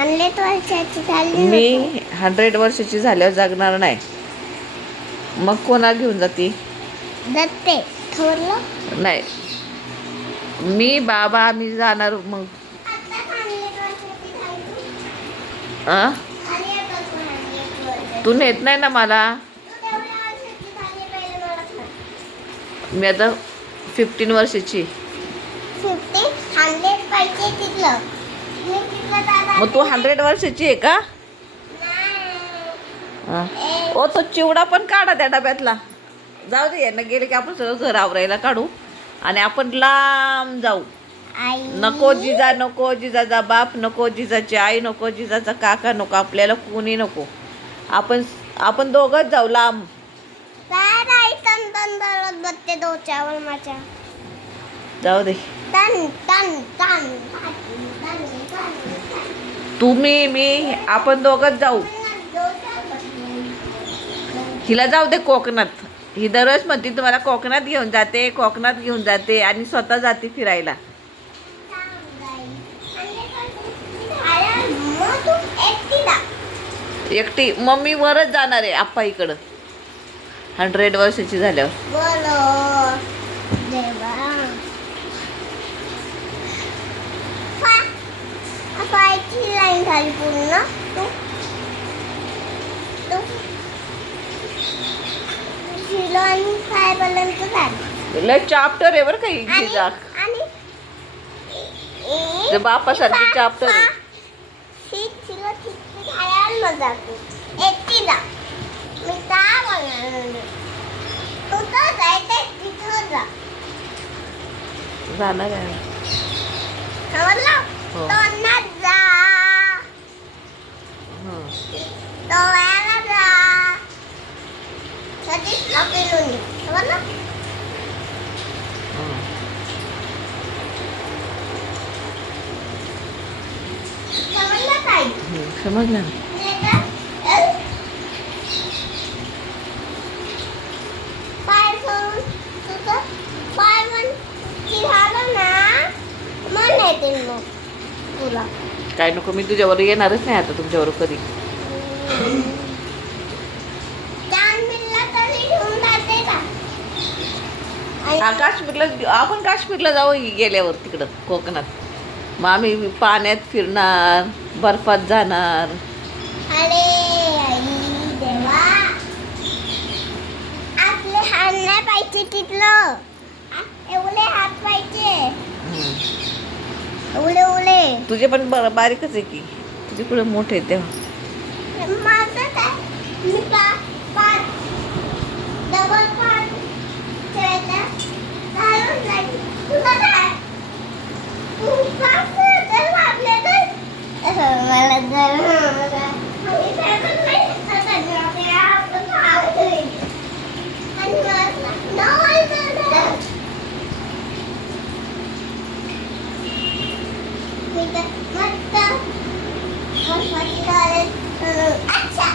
100 वर्षाची झाली मी 100 वर्षाची झाल्यावर जगणार नाही. मग कोणा घेऊन जाते? दत्ते ठरलं. नाही, मी बाबा आम्ही जाणार. मग आ तू नेत नाही ना मला. मी आता 15 वर्षाची. मग तू 100 वर्षाची आहे का? ओ तो चिवडा पण काढा त्या डब्यातला. जाऊ दे, यांना गेले की आपण सगळं घर आवरायला काढू आणि आपण लांब जाऊ. नको जिजा, नको जिजाचा बाप नको, जिजाची आई नको, जिजाचा काका नको, आपल्याला कोणी नको. आपण दोघंच जाऊ लांब. जाऊ दे. तुम्ही मी आपण दोघंच जाऊ. हिला जाऊ दे कोकणात. ही दररोज म्हणते तुम्हाला कोकणात घेऊन जाते, कोकणात घेऊन जाते आणि स्वतः जाते फिरायला. एकटी. मम्मी वरच जाणार आहे आप्पा इकडं 100 वर्षाची झाल्यावर. लाईन झाली पूर्ण. लय चाप्टर आहे बरं का ही जिजा. बापासारखी चाप्टर आहे. जाणार आहे. हो. समजलं ना. काय नको, मी तुझ्यावर येणारच नाही आता तुमच्यावर कधी. काश्मीरला आपण काश्मीरला जाऊ गेल्यावर तिकडं कोकणात. मग आम्ही पाण्यात फिरणार, बर्फात जाणार. आपले हात नाही पाहिजे तिथलं. एवढे हात पाहिजे. एवढे तुझे पण बारीकच आहे की. तुझे पुढे मोठे आहे तेव्हा. अच्छा